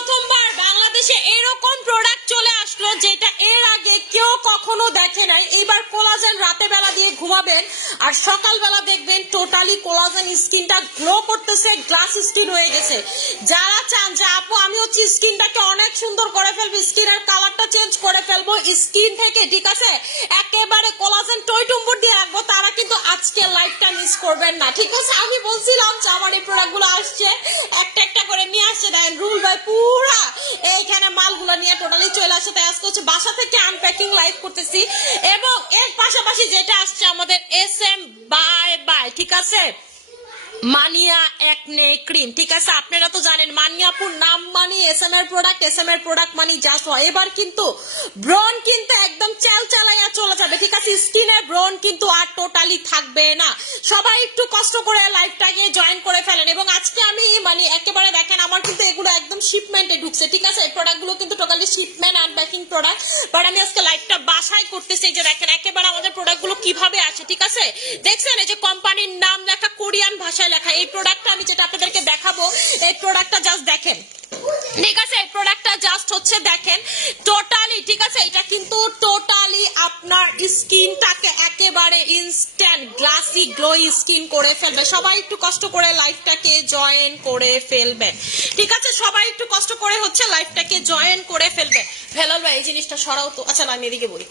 প্রথমবার বাংলাদেশে এরকম প্রোডাক্ট চলে আসলো যেটা এর আগে কেউ কখনো দেখে নাই। এবার কোলাজেন রাতে বেলা দিয়ে ঘুমাবেন আর সকালবেলা দেখবেন টোটালি কোলাজেন স্কিনটা গ্লো করতেছে, গ্লাস স্কিন হয়ে গেছে। যারা চান যে আপু আমি হচ্ছে স্কিনটাকে অনেক সুন্দর করে ফেলবো, স্কিনের কালারটা চেঞ্জ করে ফেলবো স্কিন থেকে, ঠিক আছে, একেবারে কোলাজেন টইটুম্বুর দিয়ে রাখবো, তারা কিন্তু আজকে লাইভটা মিস করবেন না, ঠিক আছে। আমি বলছিলাম যে আমার এই প্রোডাক্টগুলো আসছে, একটা একটা করে নিয়ে আসছে, দেন রুল ভাই পুরা এইখানে মালগুলো নিয়ে টোটালি চলে আসছে। তাই আজকে হচ্ছে বাসা থেকে আনপ্যাকিং লাইভ করতেছি। এবং এর পাশাপাশি যেটা আসছে আমাদের SM বাই, ঠিক আছে, মানিয়া একনে ক্রিম, ঠিক আছে। আপনারা তো জানেন মানিয়াপুর নাম মানি SM এর প্রোডাক্ট মানি জাস্ট হয়। এবার কিন্তু ব্রন কিন্তু একদম চালাইয়া চলে যাবে, ঠিক আছে। স্কিনে ব্রন কিন্তু আর টোটালি থাকবে না। সবাই একটু কষ্ট করে লাইভটাকে জয়েন করে ফেলেন। এবং আজকে আমি মানে একেবারে দেখেন আমার কিন্তু এগুলো একদম শিপমেন্টে ঢুকছে, ঠিক আছে। এই প্রোডাক্টগুলো কিন্তু totally shipment unpacking product, but আমি আজকে লাইভটা বাসায় করতেছি। যে দেখেন একেবারে আমাদের প্রোডাক্টগুলো কিভাবে আসে, ঠিক আছে। দেখছেন এই যে কোম্পানির নাম লেখা, কোরিয়ান ভাষায় লেখা। এই প্রোডাক্টটা আমি যেটা আপনাদেরকে দেখাবো, এই প্রোডাক্টটা জাস্ট দেখেন, ঠিক আছে। এই প্রোডাক্টটা জাস্ট হচ্ছে দেখেন টোটালি, ঠিক আছে। এটা কিন্তু টোটালি আপনার স্কিনটাকে একেবারে ইনস্ট্যান্ট গ্লাসি গ্লো স্কিন করে ফেলবে। সবাই একটু কষ্ট করে লাইভটাকে জয়েন করে ফেলবেন, ঠিক আছে। সবাই একটু কষ্ট করে হচ্ছে লাইভটাকে জয়েন করে ফেলবে। ভেলাল ভাই এই জিনিসটা সরাও তো। আচ্ছা না আমি এদিকে বলি।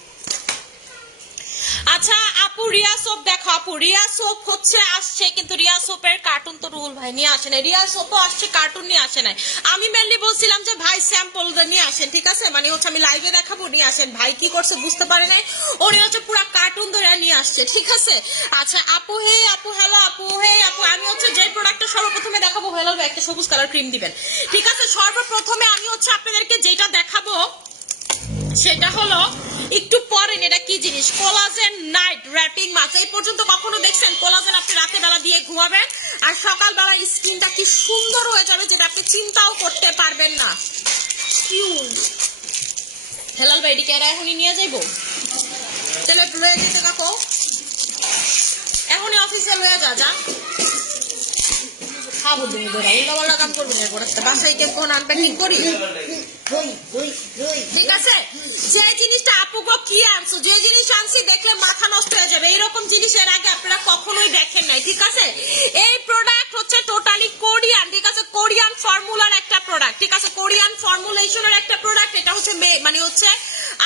আচ্ছা আপু রিয়া সোপ দেখো, আপু রিয়া সোপ হচ্ছে আসছে, কিন্তু রিয়া সোপের কার্টুন তো রুল ভাই নিয়ে আসে নাই। রিয়া সোপও আসছে, কার্টুন নিয়ে আসে নাই। আমি মেনলি বলছিলাম যে ভাই স্যাম্পল নিয়ে আসেন, ঠিক আছে, মানে হচ্ছে আমি লাইভে দেখাবো, নিয়ে আসেন। ভাই কি করছে বুঝতে পারে নাই, উনি হচ্ছে পুরো কার্টুন ধরে নিয়ে আসছে, ঠিক আছে। আচ্ছা আপু হে আপু, হ্যালো আপু, হে আপু, আমি হচ্ছে যে প্রোডাক্টটা সর্বপ্রথমে দেখাবো, হ্যালো ভাই একটা সবুজ কালার ক্রিম দিবেন, ঠিক আছে। সর্বপ্রথমে আমি হচ্ছে আপনাদেরকে যেটা দেখাবো সেটা হলো একটু পরেন, এটা কি জিনিস, কোলাজেন নাইট র‍্যাপিং মাস্ক। এই পর্যন্ত কখনো দেখছেন কোলাজেন আপনি রাতে বেলা দিয়ে ঘুমাবেন আর সকালবেলা স্কিনটা কি সুন্দর হয়ে যাবে যেটা আপনি চিন্তাও করতে পারবেন না। হেলাল ভাই এদিকে এরা এখনই নিয়ে যাইবো, তাহলে লয়ে যেতে কাকো, এখনই অফিসে লয়ে যা খাবো তুমি ধরা উল্লাপাল্লা কাম করবো না। এরপর একটা বাসায় কখন আনপ্যাকিং করি, ঠিক আছে। যে জিনিসটা আপুগো কি আনছো, যে জিনিস আনছি দেখলে মাথা নষ্ট হয়ে যাবে, এইরকম জিনিস এর আগে আপনারা কখনোই দেখেন নাই, ঠিক আছে। এই প্রোডাক্ট হচ্ছে টোটালি কোরিয়ান, ঠিক আছে, কোরিয়ান ফর্মুলার একটা প্রোডাক্ট, ঠিক আছে, কোরিয়ান ফর্মুলেশনের একটা প্রোডাক্ট। এটা হচ্ছে মানে হচ্ছে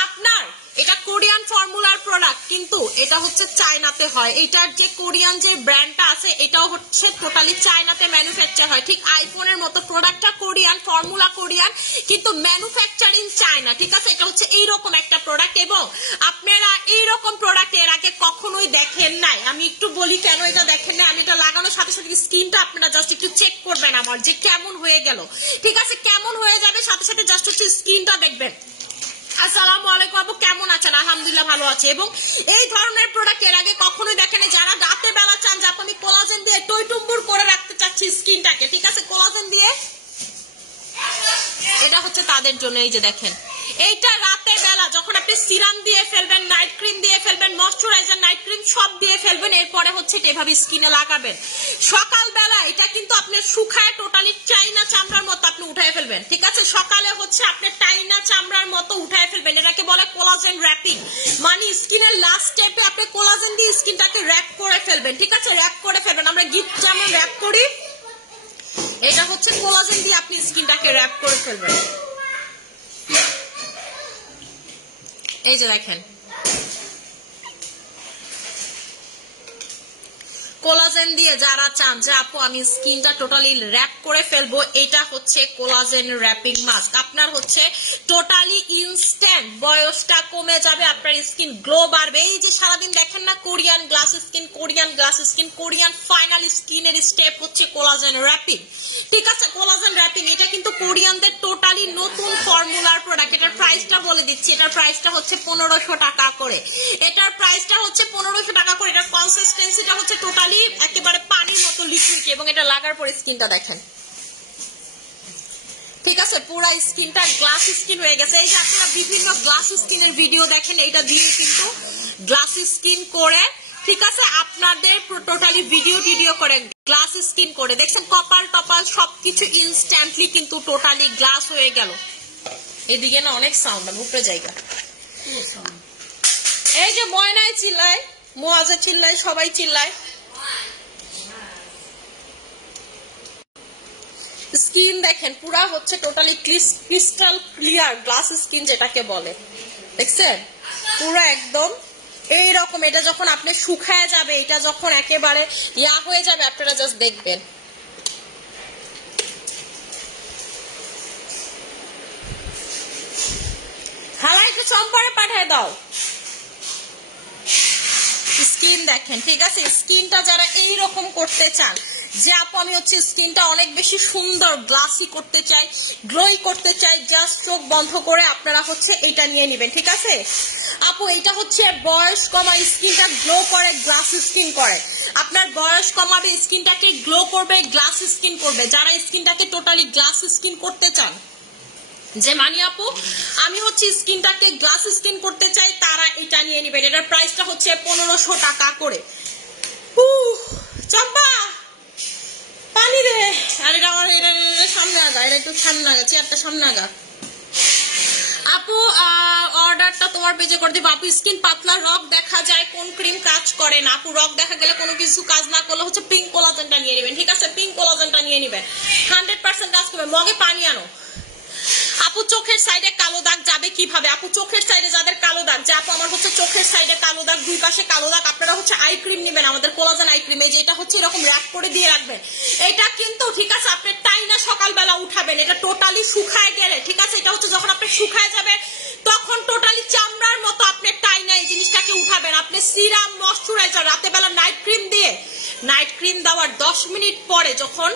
আপনার এটা কোরিয়ান ফর্মুলার প্রোডাক্ট, কিন্তু এটা হচ্ছে চায়নাতে হয়। এটার যে কোরিয়ান যে ব্র্যান্ডটা আছে এটাও হচ্ছে টোটালি চায়নাতে ম্যানুফ্যাকচার হয়, ঠিক আইফোনের মতো। প্রোডাক্টটা কোরিয়ান, ফর্মুলা কোরিয়ান, কিন্তু ম্যানুফ্যাকচারিং চায়না, ঠিক আছে। এটা হচ্ছে এইরকম একটা প্রোডাক্ট এবং আপনারা এইরকম প্রোডাক্ট এর আগে কখনোই দেখেন নাই। আমি একটু বলি কেন এটা দেখেন নাই। আমি এটা লাগানোর সাথে সাথে স্কিনটা আপনারা জাস্ট একটু চেক করবেন আমার যে কেমন হয়ে গেল, ঠিক আছে, কেমন হয়ে যাবে, সাথে সাথে জাস্ট হচ্ছে স্কিনটা দেখবেন। আসসালামু আলাইকুম আপু, কেমন আছেন? আলহামদুলিল্লাহ ভালো আছে। এবং এই ধরনের প্রোডাক্ট এর আগে কখনো দেখেন, যারা রাতে বেলা চান যে আমি কোলাজেন দিয়ে টইটুম্বুর করে রাখতে চাচ্ছি স্কিনটাকে, ঠিক আছে, কোলাজেন দিয়ে, এটা হচ্ছে তাদের জন্য। এই যে দেখেন এইটা রাতে বেলা যখন আপনি সিরাম দিয়ে ফেলবেন, নাইট ক্রিম দিয়ে ফেলবেন, ময়শ্চারাইজার নাইট ক্রিম সব দিয়ে ফেলবেন, এরপরে হচ্ছে এভাবে স্কিনে লাগাবেন। সকালবেলা এটা কিন্তু আপনি শুকায় টোটালি চাইনা চামড়ার মতো আপনি উঠায় ফেলবেন, ঠিক আছে। সকালে হচ্ছে আপনি টাইনা চামড়ার মতো উঠায় ফেলবেন। এটাকে বলে কোলাজেন র‍্যাপিং, মানে স্কিনের লাস্ট স্টেপে আপনি কোলাজেন দিয়ে স্কিনটাকে র‍্যাপ করে ফেলবেন, ঠিক আছে, র‍্যাপ করে ফেলবেন। আমরা গিফট যেমন র‍্যাপ করি, এটা হচ্ছে কোলাজেন দিয়ে আপনি স্কিনটাকে র‍্যাপ করে ফেলবেন। এই যে দেখেন কোলাজেন দিয়ে যারা চান যে আপু আমি স্কিনটা টোটালি র‍্যাপ করে ফেলবো, এটা হচ্ছে কোলাজেন র‍্যাপিং মাস্ক। আপনার হচ্ছে টোটালি ইনস্ট্যান্ট বয়সটা কমে যাবে, আপনার স্কিন গ্লো বাড়বে। এই যে সারাদিন দেখেন না Korean glass skin, Korean glass skin, Korean final স্কিনের স্টেপ হচ্ছে কোলাজেন র‍্যাপিং, ঠিক আছে। কোলাজেন র‍্যাপিং এটা কিন্তু কোরিয়ানদের টোটালি নতুন ফর্মুলার প্রোডাক্ট। এটার প্রাইসটা বলে দিচ্ছি, এটার প্রাইসটা হচ্ছে 1500 টাকা করে। এটার প্রাইসটা হচ্ছে 1500 টাকা করে। এটার কনসিস্টেন্সিটা হচ্ছে টোটালি একেবারে পানির মতো লিকুইড এবং এটা লাগার পরে স্কিনটা দেখেন, ঠিক আছে, পুরো স্কিনটা গ্লাস স্কিন হয়ে গেছে। এই যে আপনারা বিভিন্ন গ্লাস স্কিনের ভিডিও দেখেন, এটা দিয়ে কিন্তু গ্লাস স্কিন করে ঠিক আছে, আপনাদের টোটালি ভিডিও করে গ্লাস স্কিন করে দেখছেন, কপাল টপাল সবকিছু ইনস্ট্যান্টলি কিন্তু টোটালি গ্লাস হয়ে গেল। এদিকে না অনেক সাউন্ড, আমি উপরে জায়গা। এই যে ময়নায় চিল্লায়, মোয়াজে চিল্লায়, সবাই চিল্লায়। স্কিন দেখেন পুরা হচ্ছে totally crystal clear glass skin যেটাকে বলে, দেখছেন পুরা একদম এইরকম। এটা যখন আপনি শুকায় যাবে, এটা যখন একেবারে ইয়া হয়ে যাবে, আপনারা জাস্ট দেখবেন। হালাই একটু চম্পারে পাঠায় দাও। স্কিন দেখেন, ঠিক আছে, স্কিনটা যারা এইরকম করতে চান যে আপু আমি হচ্ছে স্কিনটা অনেক বেশি সুন্দর গ্লাসি করতে চাই, গ্লোই করতে চাই, জাস্ট চোখ বন্ধ করে আপনারা হচ্ছে এটা নিয়ে নেবেন। ঠিক আছে আপু, এটা হচ্ছে বয়স কমা স্কিনটা গ্লো করে, গ্লাস স্কিন করে। আপনার বয়স কমাবে, স্কিনটাকে গ্লো করবে, গ্লাস স্কিন করবে। যারা স্কিনটাকে টোটালি গ্লাস স্কিন করতে চান, যে মানি আপু আমি হচ্ছে স্কিনটাকে গ্লাস স্কিন করতে চাই, তারা এটা নিয়ে নেবেন। এটার প্রাইসটা হচ্ছে 1500 টাকা করে। চম্পা পানি দে। আর এটা আমার সামনে আগা, এটা একটু সামনে আগা, চেয়ারটা সামনে আগা। আপু অর্ডারটা তোমার পেজে করে দিব। আপু স্কিন পাতলা, রক দেখা যায়, কোন ক্রিম কাজ করে না। আপু রক দেখা গেলে কোনো কিছু কাজ না করলে হচ্ছে পিঙ্ক কোলাজেনটা নিয়ে নেবেন। ঠিক আছে, পিঙ্ক কোলাজেনটা নিয়ে নেবেন, 100% কাজ করবে। মগে পানি আনো। আপু চোখের সাইডে কালো দাগ যাবে কিভাবে? আপু চোখের সাইডে যাদের কালো দাগ, যে আপু আমার হচ্ছে চোখের সাইডে কালো দাগ, দুই পাশে কালো দাগ, আপনারা হচ্ছে আই ক্রিম নেবেন, আমাদের কোলাজেন আই ক্রিম। এই যে এটা হচ্ছে এরকম র‍্যাপ করে দিয়ে রাখবেন। এটা কিন্তু ঠিক আছে আপনি টাইনা সকালবেলা উঠাবেন, এটা টোটালি শুকায় গেলে, ঠিক আছে, এটা হচ্ছে যখন আপনি শুকায় যাবে তখন টোটালি চামড়ার মতো আপনি টাইনা এই জিনিসটাকে উঠাবেন। আপনি সিরাম, ময়শ্চারাইজার, রাতে বেলা নাইট ক্রিম দিয়ে, নাইট ক্রিম দেওয়ার 10 মিনিট পরে যখন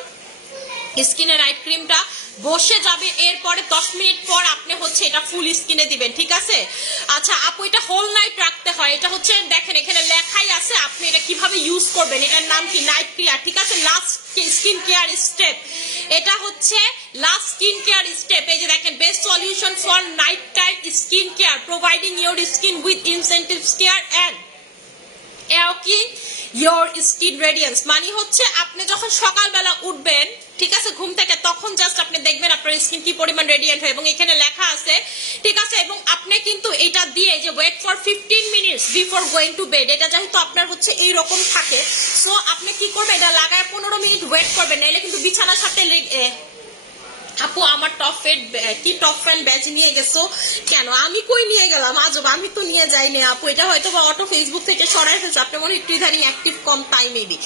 স্কিনের নাইট ক্রিমটা বসে যাবে, এরপরে 10 মিনিট পর আপনি হচ্ছে এটা ফুল স্কিনে দিবেন। ঠিক আছে আচ্ছা আপু, এটা হোল নাইট রাখতে হয়। এটা হচ্ছে দেখেন এখানে লেখাই আছে আপনি এটা কিভাবে ইউজ করবেন। এটার নাম কি? Night care. ঠিক আছে, লাস্ট স্কিন কেয়ার স্টেপ, এটা হচ্ছে লাস্ট স্কিন কেয়ার স্টেপ। এই যে দেখেন, best solution for night time skin care, providing your skin with incentive care and your skin radiance. মানে হচ্ছে আপনি যখন সকালবেলা উঠবেন, ঠিক আছে, ঘুম থেকে, তখন জাস্ট আপনি দেখবেন আপনার স্কিন কি পরিমাণ রেডিয়েন্ট হয়, এবং এখানে লেখা আছে, ঠিক আছে, এবং আপনি কিন্তু এটা দিয়ে যে wait for 15 minutes before going to bed, এটা যেহেতু আপনার হচ্ছে এইরকম থাকে, সো আপনি কি করবেন, এটা লাগায় 15 মিনিট ওয়েট করবেন, নাহলে কিন্তু বিছানার সাথে আপু আমার টপ ফ্যান ব্যাচ নিয়ে গেছো কেন? আমি কই নিয়ে গেলাম আজব, আমি তো নিয়ে যাইনি আপু। এটা হয়তো বা অটো ফেসবুক থেকে সরাই ফেলছে, আপনি মনে একটু ইদারিং অ্যাক্টিভ কম, তাই মেবি।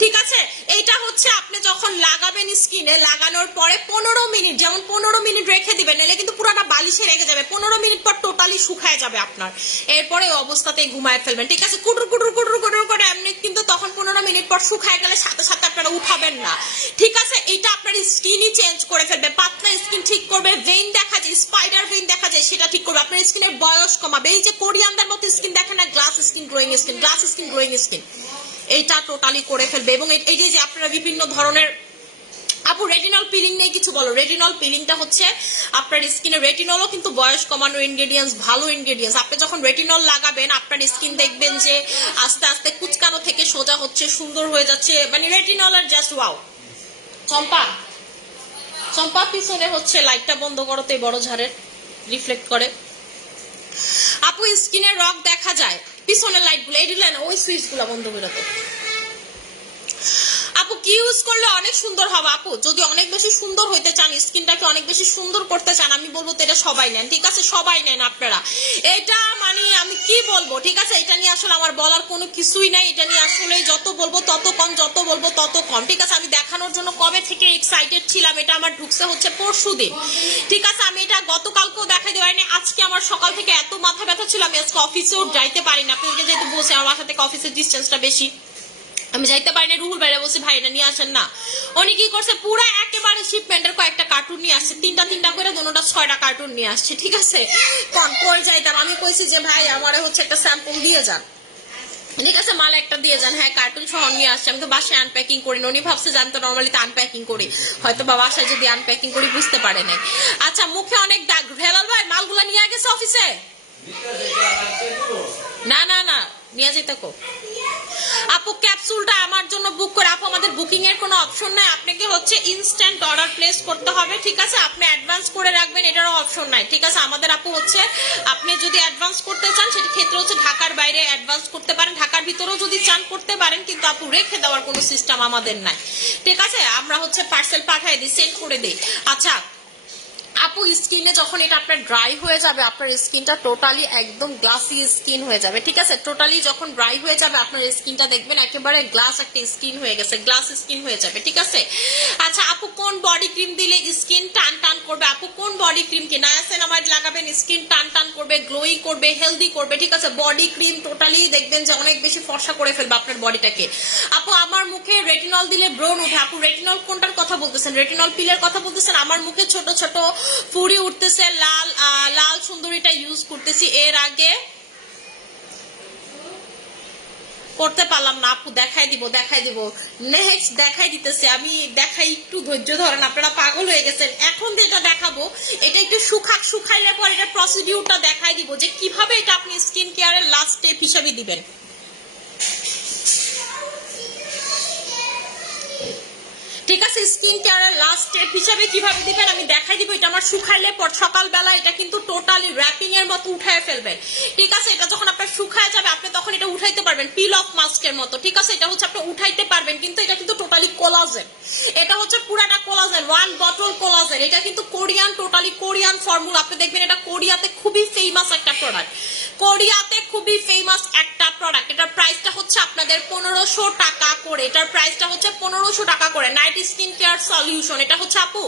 ঠিক আছে, এটা হচ্ছে আপনি যখন লাগাবেন স্কিনে, লাগানোর পরে 15 মিনিট, যেমন 15 মিনিট রেখে দিবেন, নাহলে কিন্তু পুরোটা বালিশে রেখে যাবে। 15 মিনিট পর টোটালি শুকায় যাবে আপনার, এরপরে ওই অবস্থাতেই ঘুমায় ফেলবেন। ঠিক আছে, কুটুর কুটুর কুটুর কুটুর করে এমনি, কিন্তু তখন 15 মিনিট পর শুকায় গেলে সাথে সাথে আপনারা উঠাবেন না। ঠিক আছে, এটা আপনার স্কিনই চেঞ্জ করে ফেলবে। পাতলা স্কিন ঠিক করবে, ভেইন দেখা যায়, স্পাইডার ভেইন দেখা যায়, সেটা ঠিক করবে, আপনার স্কিনের বয়স কমাবে। এই যে কোরিয়ানদের মতো স্কিন দেখেন না, glass skin, glowing skin, glass skin, glowing skin, এইটা টোটালি করে ফেলবে। এবং এই যে আপনারা বিভিন্ন ধরনের, আপু রেটিনল পিলিং নেই কিছু বলো। রেটিনল পিলিংটা হচ্ছে আপনার স্কিনে, রেটিনলও কিন্তু বয়স কমানোর ইনগ্রেডিয়েন্টস, ভালো ইনগ্রেডিয়েন্টস। আপনি যখন রেটিনল লাগাবেন আপনার স্কিন দেখবেন যে আস্তে আস্তে কুচকানো থেকে সোজা হচ্ছে, সুন্দর হয়ে যাচ্ছে, মানে রেটিনলের জাস্ট ওয়াও। চম্পা পিছনে হচ্ছে লাইটটা বন্ধ করো তো, এই বড় ঝাড়ের রিফ্লেক্ট করে। আপু স্কিনে রক দেখা যায়, পিছনের লাইট গুলো, এই লাইন, ওই সুইচ গুলো বন্ধ করে তো। আপু কি ইউজ করলে অনেক সুন্দর হবে? আপু যদি অনেক বেশি সুন্দর হইতে চান, স্কিনটাকে অনেক বেশি সুন্দর করতে চান, আমি বলবো তো এটা সবাই নেন। ঠিক আছে, সবাই নেন আপনারা। এটা মানে আমি কি বলবো, ঠিক আছে, এটা নিয়ে আসলে আমার বলার কোনো কিছুই নাই। এটা নিয়ে আসলে যত বলবো তত কম, যত বলবো তত কম। ঠিক আছে, আমি দেখানোর জন্য কবে থেকে এক্সাইটেড ছিলাম। এটা আমার ঢুকছে হচ্ছে পরশুদিন। ঠিক আছে, আমি এটা গতকালকেও দেখাই দেওয়া হয়নি। আজকে আমার সকাল থেকে এত মাথা ব্যথা ছিল, আমি আজকে অফিসেও যাইতে পারি না। আপনাদেরকে যেহেতু বলছি আমার বাসা থেকে অফিসের ডিস্টেন্সটা বেশি, আমি যাইতে পারি না। রুহুল বাইরে বলছে ভাই এটা নিয়ে আসেন না। উনি কি করছে, পুরো একেবারে শিপমেন্টের কয়েকটা কার্টুন নিয়ে আসছে, তিনটা করে, দুটোটা 6টা কার্টুন নিয়ে আসছে। ঠিক আছে, কোন কই যাইতাম, আমি কইছি যে ভাই আমারে হচ্ছে একটা স্যাম্পল দিয়ে যান। ঠিক আছে, মাল একটা দিয়ে যান। হ্যাঁ, কার্টুন সহ নিয়ে আসছে। আমি তো বাসায় আনপ্যাকিং করি না, উনি ভাবছে জানতো নর্মালি তো আনপ্যাকিং করি, হয়তো বা বাসায় যদি আনপ্যাকিং করি বুঝতে পারে নাই। আচ্ছা, মুখে অনেক দাগ। হেলাল ভাই মালগুলা নিয়ে গেছে অফিসে? না না না, নিয়ে যেতে কো। আপু ক্যাপসুলটা আমার জন্য বুক করে, আপু আমাদের বুকিং এর কোনো অপশন নাই, আপনাকে হচ্ছে ইনস্ট্যান্ট অর্ডার প্লেস করতে হবে, ঠিক আছে? আপনি অ্যাডভান্স করে রাখবেন এটারও অপশন নাই, ঠিক আছে? আমাদের আপু হচ্ছে আপনি যদি অ্যাডভান্স করতে চান সেটা ক্ষেত্রে হচ্ছে ঢাকার বাইরে অ্যাডভান্স করতে পারেন, ঢাকার ভিতরেও যদি চান করতে পারেন, কিন্তু আপু রেখে দেওয়ার কোনো সিস্টেম আমাদের নাই, ঠিক আছে? আমরা হচ্ছে পার্সেল পাঠিয়ে দিই, সেন্ড করে দিই। আচ্ছা আপু স্কিনে যখন এটা আপনার ড্রাই হয়ে যাবে, আপনার স্কিনটা টোটালি একদম গ্লাসি স্কিন হয়ে যাবে, ঠিক আছে? টোটালি যখন ড্রাই হয়ে যাবে আপনার স্কিনটা দেখবেন একেবারে গ্লাস একটা স্কিন হয়ে গেছে, গ্লাস স্কিন হয়ে যাবে, ঠিক আছে? আচ্ছা আপু কোন বডি ক্রিম দিলে স্কিন টান টান করবে? আপু কোন বডি ক্রিম কি নায়াসিনামাইড লাগাবেন, স্কিন টান টান করবে, গ্লোই করবে, হেলদি করবে, ঠিক আছে? বডি ক্রিম টোটালি দেখবেন যে অনেক বেশি ফর্সা করে ফেলবে আপনার বডিটাকে। আপু আমার মুখে রেটিনল দিলে ব্রণ উঠে, আপু রেটিনল কোনটার কথা বলতেছেন? রেটিনল পিলের কথা বলতেছেন? আমার মুখে ছোট ছোট ফুড়ি উঠতেছে, লাল লাল সুন্দরীটা ইউজ করতেছি, এর আগে করতে পারলাম না আপু, দেখাই দিব নেক্সট দেখাই দিতেছে, আমি দেখাই, একটু ধৈর্য ধরেন, আপনারা পাগল হয়ে গেছেন। এখন যেটা দেখাবো এটা একটু শুকাইলে পর এটা প্রসিডিউরটা দেখাই দিব যে কিভাবে এটা আপনি স্কিন কেয়ারের লাস্ট স্টেপ হিসেবে দিবেন। ঠিক আছে, স্কিন কেয়ারের লাস্ট স্টেপ হিসেবে কিভাবে দিবেন আমি দেখাই দিব। এটা আমার শুকাইলে পর সকালবেলা এটা কিন্তু টোটালি র্যাপিং এর মতো উঠায় ফেলবেন, ঠিক আছে? এটা যখন আপনার শুকায় যাবে আপনি তখন এটা উঠাইতে পারবেন পিল অফ মাস্কের মতো, ঠিক আছে? এটা হচ্ছে আপনি উঠাইতে পারবেন, কিন্তু এটা কিন্তু টোটালি কোলাজেন, এটা হচ্ছে পুরাটা কোলাজেন, 1 বটল কোলাজেন। এটা কিন্তু কোরিয়ান, টোটালি কোরিয়ান ফর্মুলা। আপনি দেখবেন এটা কোরিয়াতে খুবই ফেমাস একটা প্রোডাক্ট, কোরিয়াতে খুবই ফেমাস একটা প্রোডাক্ট। এটার প্রাইসটা হচ্ছে আপনাদের 1500 টাকা করে, এটার প্রাইসটা হচ্ছে 1500 টাকা করে। নাইট স্কিন কেয়ার সলিউশন, এটা হচ্ছে আপু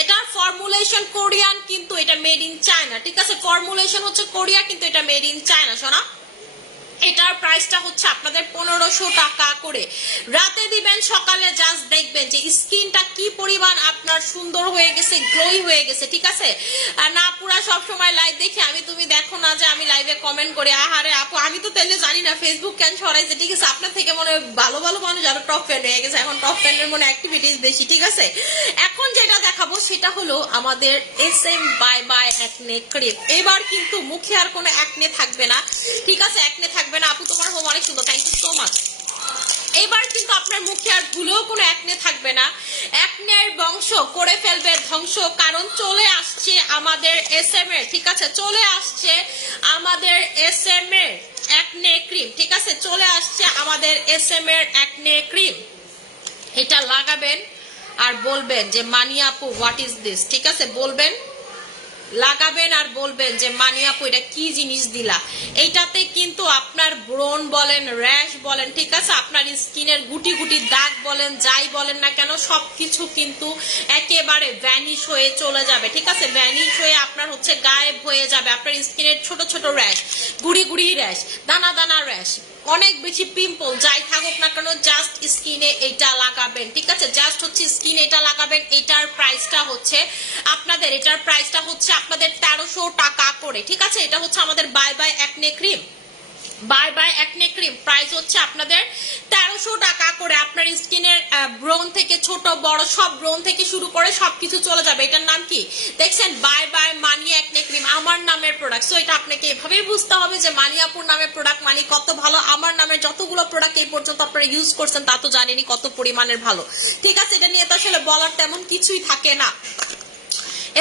এটার ফর্মুলেশন কোরিয়ান, কিন্তু এটা মেড ইন চায়না, ঠিক আছে? ফর্মুলেশন হচ্ছে কোরিয়া, কিন্তু এটা মেড ইন চায়না, শোনা? এটার প্রাইসটা হচ্ছে আপনাদের 1500 টাকা করে। রাতে দিবেন, সকালে জাস্ট দেখবেন যে স্কিনটা কি পরিমাণ আপনার সুন্দর হয়ে গেছে, গ্লোই হয়ে গেছে, ঠিক আছে? আর না পুরা সব সময় লাইভ দেখি আমি, তুমি দেখো না যে আমি লাইভে কমেন্ট করি, আহারে আপু আমি তো তাহলে জানি না ফেসবুক কেন ছড়াইছে, ঠিক আছে? আপনার থেকে মনে ভালো ভালো মানুষ আরো টপ ফ্যান হয়ে গেছে, এখন টপ ফ্যানের মনে অ্যাক্টিভিটিস বেশি, ঠিক আছে? এখন যেটা দেখাবো সেটা হলো আমাদের SM bye bye acne cream. এবার কিন্তু মুখে আর কোনো অ্যাকনে থাকবে না, ঠিক আছে? অ্যাকনে থাকবে না। আপু তোমার হোম অনেক সুন্দর, থ্যাংক ইউ সো মাচ। এবার কিন্তু আপনার মুখে আর ভুলেও কোনো অ্যাকনে থাকবে না, অ্যাকনের বংশ করে ফেলবে ধ্বংস, কারণ চলে আসছে আমাদের SM এর, ঠিক আছে? চলে আসছে আমাদের SM এর অ্যাকনে ক্রিম, ঠিক আছে? চলে আসছে আমাদের SM এর অ্যাকনে ক্রিম। এটা লাগাবেন আর বলবেন যে মানি আপু হোয়াট ইজ দিস, ঠিক আছে? বলবেন, লাগাবেন আর বলবেন যে মানি আপু এটা কি জিনিস দিলা। এইটাতে কিন্তু আপনার ব্রণ বলেন, র্যাশ বলেন, ঠিক আছে? আপনার স্কিনের গুটি গুটি দাগ বলেন, যাই বলেন না কেন সবকিছু কিন্তু একেবারে ভ্যানিশ হয়ে চলে যাবে, ঠিক আছে? ভ্যানিশ হয়ে আপনার হচ্ছে গায়েব হয়ে যাবে আপনার স্কিনের ছোট ছোট র্যাশ, গুড়ি গুড়ি র্যাশ, দানা দানা র্যাশ, অনেক বেশি পিম্পল, যাই থাকুক না কেন জাস্ট স্কিনে এটা লাগাবেন, ঠিক আছে? জাস্ট হচ্ছে স্কিনে এটা লাগাবেন। এটার প্রাইসটা হচ্ছে আপনাদের 1300 টাকা করে, ঠিক আছে? এটা হচ্ছে আমাদের bye bye acne cream, bye bye acne cream price হচ্ছে আপনাদের 1300 টাকা করে। আপনার স্কিনের ব্রণ থেকে ছোট বড় সব ব্রণ থেকে শুরু করে সবকিছু চলে যাবে। এটার নাম কি দেখছেন? বাই বাই মানি অ্যাকনে ক্রিম, আমার নামের প্রোডাক্ট। সো এটা আপনাকে এভাবেই বুঝতে হবে যে মানিয়াপুর নামের প্রোডাক্ট মানে কত ভালো। আমার নামের যতগুলো প্রোডাক্ট এই পর্যন্ত আপনারা ইউজ করছেন তা তো জানেনই কত পরিমাণের ভালো, ঠিক আছে? এটা নিয়ে তো আসলে বলার তেমন কিছুই থাকে না।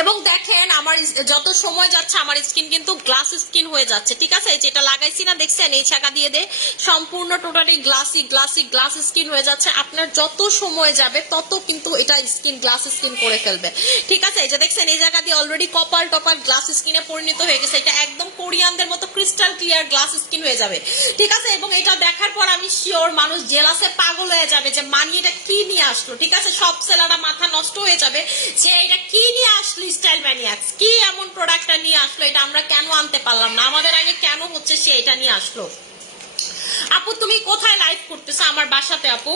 এবং দেখেন আমার যত সময় যাচ্ছে আমার স্কিন কিন্তু গ্লাস স্কিন হয়ে যাচ্ছে, ঠিক আছে? যেটা লাগাইছি না দেখছেন এই ছাকা দিয়ে দে সম্পূর্ণ totally glassy glassy glass skin হয়ে যাচ্ছে। আপনার যত সময় যাবে তত কিন্তু এটা স্কিন গ্লাস স্কিন করে ফেলবে, ঠিক আছে? এই যে দেখছেন এই জায়গা দিয়ে অলরেডি কপাল টপাল গ্লাস স্কিনে পরিণত হয়ে গেছে। এটা একদম কোরিয়ানদের মতো ক্রিস্টাল ক্লিয়ার গ্লাস স্কিন হয়ে যাবে, ঠিক আছে? এবং এটা দেখার পর আমি শিওর মানুষ জেলাসে পাগল হয়ে যাবে যে মানি এটা কি নিয়ে আসলো, ঠিক আছে? সব সেলাররা মাথা নষ্ট হয়ে যাবে যে এটা কি নিয়ে আসলো, স্টাইল ম্যানিয়াক্স কি এমন প্রোডাক্টটা নিয়ে আসলো, এটা আমরা কেন আনতে পারলাম না, আমাদের আগে কেন হচ্ছে সে এটা নিয়ে আসলো। আপু তুমি কোথায় লাইভ করতেছো? আমার বাসাতে আপু।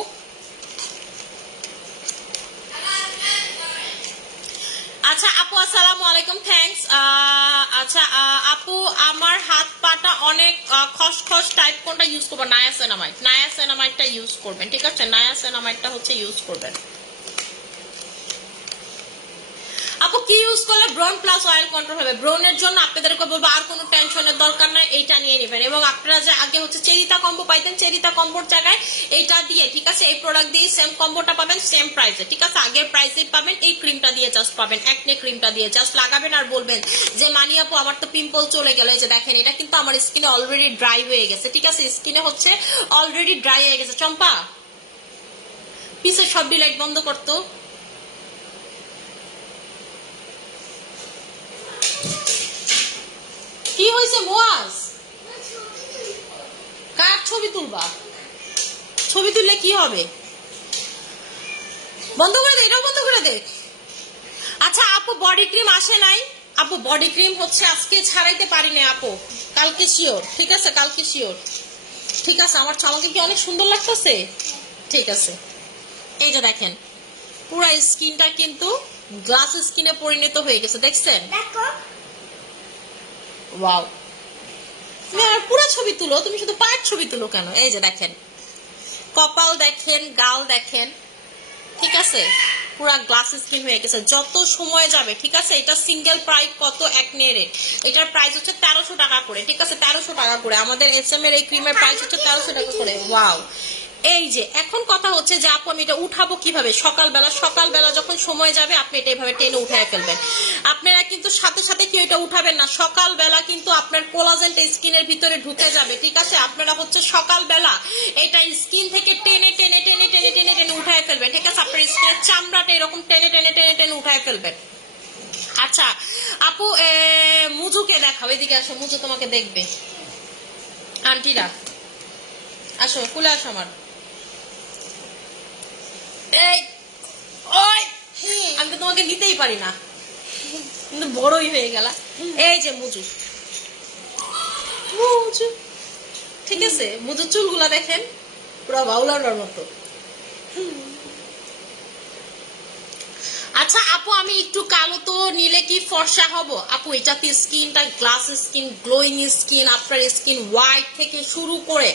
আচ্ছা আপু আসসালামু আলাইকুম, থ্যাঙ্কস। আচ্ছা আপু আমার হাত পাটা অনেক খসখস টাইপ, কোনটা ইউজ করবো? নায়াসিনামাইড, নায়াসিনামাইডটা ইউজ করবেন, ঠিক আছে? নায়াসিনামাইডটা হচ্ছে ইউজ করবেন। আপু কি ইউজ করলে ব্রন প্লাস অয়েল কন্ট্রোল হবে? ব্রনের জন্য আপনাদেরকে বলবো আর কোনো টেনশনের দরকার নাই, এইটা নিয়ে নেবেন। এবং আপনারা যে আগে হচ্ছে চেরিতা কম্বো পাইতেন, চেরিতা কম্বোর জায়গায় এইটা দিয়ে, ঠিক আছে, এই প্রোডাক্ট দিয়ে সেম কম্বোটা পাবেন সেম প্রাইসে, ঠিক আছে, আগের প্রাইসেই পাবেন। এই ক্রিমটা দিয়ে জাস্ট পাবেন, একনে ক্রিমটা দিয়ে জাস্ট লাগাবেন আর বলবেন যে মানি আপু আমার তো পিম্পল চলে গেল। এই যে দেখেন, এটা কিন্তু আমার স্কিনে অলরেডি ড্রাই হয়ে গেছে, ঠিক আছে, স্কিনে হচ্ছে অলরেডি ড্রাই হয়ে গেছে। চম্পা পিসের সব লাইট বন্ধ করতো। কি হয়েছে মোয়াজ? কার ছবি তুলবা? ছবি তুললে কি হবে? বন্ধ করে দে, এটাও বন্ধ করে দে। আচ্ছা আপু বডি ক্রিম আসে নাই? আপু বডি ক্রিম হচ্ছে আজকে ছাড়াইতে পারি না আপু, কালকে শিওর, ঠিক আছে, কালকে শিওর, ঠিক আছে। আমার চালাকে কি অনেক সুন্দর লাগতেছে? ঠিক আছে, এই যে দেখেন পুরো স্কিনটা কিন্তু গ্লাস স্কিনে পরিণত হয়ে গেছে, দেখছেন? ওয়াও, তুমি আর পুরো ছবি তুলো, তুমি শুধু পায়ের ছবি তুলো কেন? এই যে দেখেন কপাল দেখেন, গাল দেখেন, ঠিক আছে, পুরা গ্লাস স্কিন হয়ে গেছে। যত সময় যাবে, ঠিক আছে, এটা সিঙ্গেল প্রাইস কত একনে রেট, এটার প্রাইস হচ্ছে 1300 টাকা করে, ঠিক আছে, 1300 টাকা করে। আমাদের এসএম এর এই ক্রিমের প্রাইস হচ্ছে 1300 টাকা করে। ওয়াও। এই যে এখন কথা হচ্ছে যে আপু আমি এটা উঠাবো কিভাবে? সকালবেলা যখন সময় যাবে আপনি এটা এইভাবে টেনে উঠায় ফেলবেন। আপনারা কিন্তু সাথে সাথে কি এটা উঠাবেন না, সকালবেলা কিন্তু আপনার কোলাজেনটা স্কিনের ভিতরে ঢুকে যাবে, ঠিক আছে। আপনারা হচ্ছে সকালবেলা এটা স্কিন থেকে টেনে টেনে টেনে টেনে টেনে টেনে উঠায় ফেলবেন, ঠিক আছে। আপনার স্কিনের চামড়াটা এরকম টেনে টেনে টেনে টেনে উঠায় ফেলবেন। আচ্ছা আপু মুজুকে দেখাও, এদিকে আসো, মুজু তোমাকে দেখবে। আন্টিরা আসো, খুলে আসো আমার। এই ওই আমি তো তোমাকে নিতেই পারি না, কিন্তু বড়ই হয়ে গেল। এই যে মুজু, মুজু, ঠিক আছে, মুজু চুলগুলা দেখেন পুরো বাউলার মতো। আচ্ছা আপু আমি একটু কালো তো নিলে কি ফর্সা হব? আপু এটাতে স্কিনটা গ্লাস স্কিন, গ্লোয়িং স্কিন, আপনার স্কিন হোয়াইট থেকে শুরু করে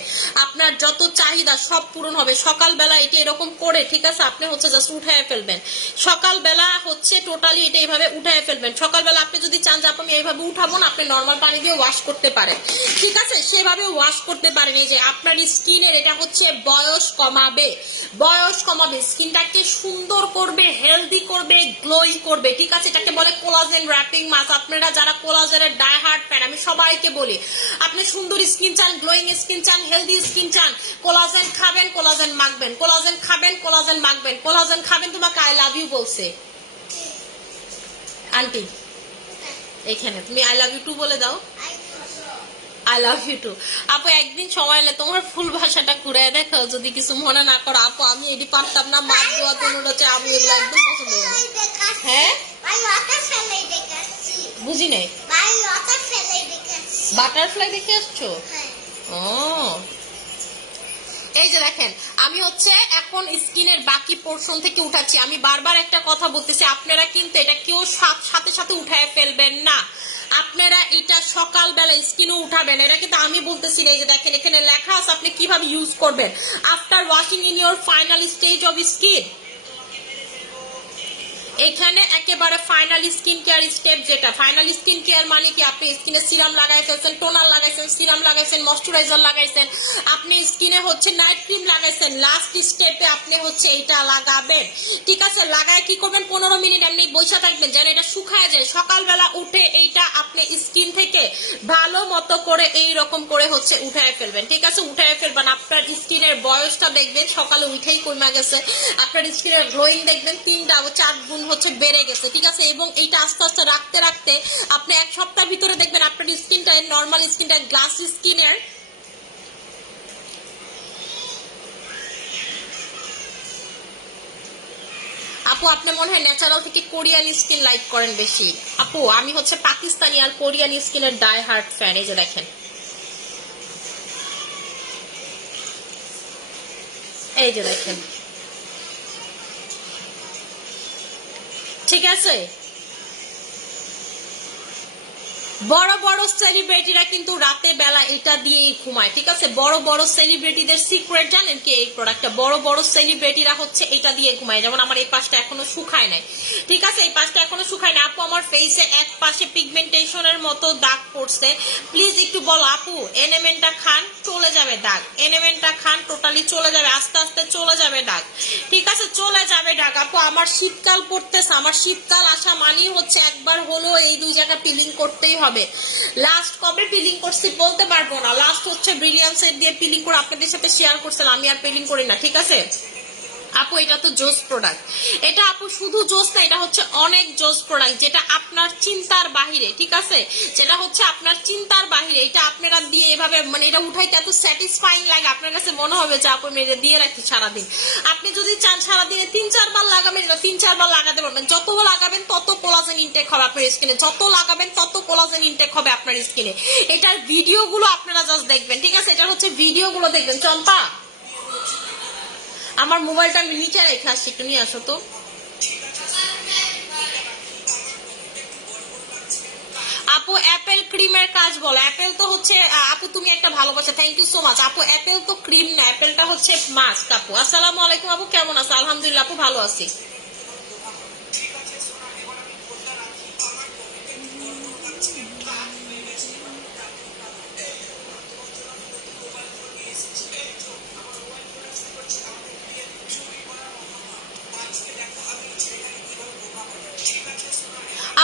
আপনার যত চাহিদা সব পূরণ হবে। সকালবেলা এটা এরকম করে, ঠিক আছে, আপনি হচ্ছে জাস্ট উঠায় ফেলবেন। সকালবেলা হচ্ছে টোটালি এটা এইভাবে উঠায় ফেলবেন। সকালবেলা আপনি যদি চান যে আপনি এইভাবে উঠাবো না, আপনি নর্মাল পানি দিয়ে ওয়াশ করতে পারেন, ঠিক আছে, সেভাবে ওয়াশ করতে পারেন। এই যে আপনার স্কিনের এটা হচ্ছে বয়স কমাবে, স্কিনটাকে সুন্দর করবে, হেলদি করবে, গ্লোয়িং করবে, ঠিক আছে। এটাকে বলে কোলাজেন র‍্যাপিং মাস্ক। আপনারা যারা কোলাজেনের ডাই হার্ড ফ্যান, আমি সবাইকে বলি আপনি সুন্দর স্কিন চান, গ্লোয়িং স্কিন চান, হেলদি স্কিন চান, কোলাজেন খাবেন, কোলাজেন মাখবেন, কোলাজেন খাবেন, কোলাজেন মাখবেন, কোলাজেন খাবেন। তোমাকে আই লাভ ইউ বলছে আন্টি, এখানে তুমি আই লাভ ইউ টু বলে দাও। I love you too. আপু একদিন সময় এলে তোমার ফুল ভাষাটা ঘুরে দেখো, যদি কিছু মনে না করো। আপু আমি এটি পারতাম না, মার দেওয়া তো হচ্ছে, আমি এগুলো একদম পছন্দ করি। হ্যাঁ বুঝি নাই, বাটারফ্লাই দেখে আসছো? ও এই যে দেখেন আমি হচ্ছে এখন স্কিনের বাকি পোর্শন থেকে উঠাচ্ছি। আমি বারবার একটা কথা বলতেছি, আপনারা কিন্তু এটা কেউ সাথে সাথে উঠায় ফেলবেন না। আপনারা এটা সকালবেলা স্কিনে উঠাবেন, এটা কিন্তু আমি বলতেছি না। এই যে দেখেন এখানে লেখা আছে আপনি কিভাবে ইউজ করবেন। After washing in your final stage of skin, এখানে একেবারে ফাইনাল স্কিন কেয়ার স্টেপ। যেটা ফাইনাল স্কিন কেয়ার মানে কি, আপনি স্কিনে সিরাম লাগাইছেন, টোনার লাগাইছেন, সিরাম লাগাইছেন, ময়শ্চারাইজার লাগাইছেন, আপনি স্কিনে হচ্ছে নাইট ক্রিম লাগাইছেন, লাস্ট স্টেপে আপনি হচ্ছে এটা লাগাবেন, ঠিক আছে। লাগায় কি করবেন, 15 মিনিট এমনি বসে থাকবেন যেন এটা শুকায় যায়। সকালবেলা উঠে এইটা আপনি স্কিন থেকে ভালো মতো করে এই রকম করে হচ্ছে উঠায় ফেলবেন, ঠিক আছে, উঠায় ফেলবেন। আপনার স্কিনের বয়সটা দেখবেন সকালে উঠেই কমে গেছে, আপনার স্কিনের গ্লোয়িং দেখবেন 3-4 গুণ হচ্ছে বেড়ে গেছে, ঠিক আছে। এবং এইটা আস্তে আস্তে রাখতে রাখতে আপনি এক সপ্তাহ ভিতরে দেখবেন আপনার স্কিনটা নর্মাল স্কিনটা গ্লাস স্কিনের আপু আপনি মনে হয় ন্যাচারাল থেকে কোরিয়ান স্কিন লাইক করেন বেশি। আপু আমি হচ্ছে পাকিস্তানি আর কোরিয়ান স্কিনের ডাই হার্ড ফ্যান। এই যে দেখেন, এই যে দেখেন, ঠিক আছে। বড় বড় সেলিব্রিটিরা কিন্তু রাতে বেলা এটা দিয়েই ঘুমায়, ঠিক আছে? বড় বড় সেলিব্রিটিদের সিক্রেট জানেন কি? এই প্রোডাক্টটা বড় বড় সেলিব্রিটিরা হচ্ছে এটা দিয়ে ঘুমায়। যেমন আমার এই পাশটা এখনো শুকায় নাই, ঠিক আছে? এই পাশটা এখনো শুকায় না। আপু আমার ফেসে এক পাশে পিগমেন্টেশনের মতো দাগ পড়ছে, প্লিজ একটু বলো আপু। এনএমএনটা খান, চলে যাবে দাগ। এনএমএনটা খান, টোটালি চলে যাবে, আস্তে আস্তে চলে যাবে দাগ, ঠিক আছে? চলে যাবে দাগ। আপু আমার শীতকাল পড়তেছে, আমার শীতকাল আসা মানেই হচ্ছে একবার হলো এই দুই জায়গা পিলিং করতেই হবে। লাস্ট কবে পিলিং করছি বলতে পারবো না, লাস্ট হচ্ছে ব্রিলিয়ান্স এর দিয়ে পিলিং করে আপনাদের সাথে শেয়ার করছিলাম, আমি আর পিলিং করি না, ঠিক আছে? আপু এটা তো জোস প্রোডাক্ট, এটা আপু শুধু জোস না, এটা হচ্ছে অনেক জোস প্রোডাক্ট, যেটা আপনার চিন্তার বাহিরে, ঠিক আছে? যেটা হচ্ছে আপনার চিন্তার বাহিরে। এটা আপনারা দিয়ে এভাবে মানে এটা উঠাইতে এত স্যাটিসফাইং লাগে, আপনার কাছে মনে হবে যে আপু মেরে দিয়ে রাখি সারাদিন। আপনি যদি চান সারাদিনে 3-4 বার লাগাবেন, এটা 3-4 বার লাগাতে পারবেন। যত লাগাবেন তত কোলাজেন ইনটেক হবে আপনার স্কিনে, যত লাগাবেন তত কোলাজেন ইনটেক হবে আপনার স্কিনে। এটার ভিডিওগুলো আপনারা জাস্ট দেখবেন, ঠিক আছে? এটা হচ্ছে ভিডিওগুলো দেখবেন। চম্পা আমার মোবাইলটা আমি নিচে রেখে আসছি, একটু নিয়ে আসো তো। আপু অ্যাপেল ক্রিমের কাজ বলো। অ্যাপেল তো হচ্ছে আপু তুমি একটা ভালোবাসা, থ্যাংক ইউ সো মাচ আপু। অ্যাপেল তো ক্রিম না, অ্যাপেলটা হচ্ছে মাস্ক আপু। আসসালামু আলাইকুম আপু, কেমন আছো? আলহামদুলিল্লাহ আপু, ভালো আছি।